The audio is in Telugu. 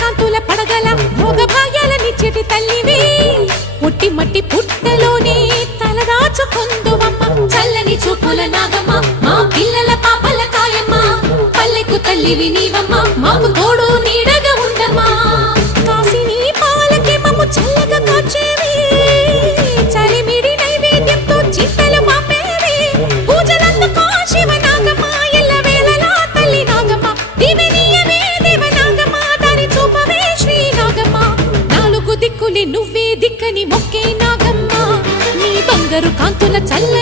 కాంతుల పడగల భోగ భాగ్యాలనిచ్చేటి తల్లివి పుట్టి మట్టి పుట్టలోనే తలదాచుకుందువమ్మ చల్లని చూపుల నాగమ్మ మా పిల్లల పాపల కాయమ్మ పల్లెకు తల్లివి నీవమ్మ మాకు తోడు నీడగా ఉండమ్మా కాసిని పాలకి మమ్ము చల్లగా కాచేవి చలిమిడి నైవేద్యంతో చింతలు మాపేవి పూజలందుకో శివ నాగమ్మ ఎల్ల వేళలా తల్లి నాగమ్మ దివినీయవే దేవ నాగమ్మ దారి చూపవే శ్రీ నాగమ్మ నాలుగు దిక్కులే నువ్వే దిక్కని మొక్కే నాగమ్మ నీ బంగారు కాంతుల చల్ల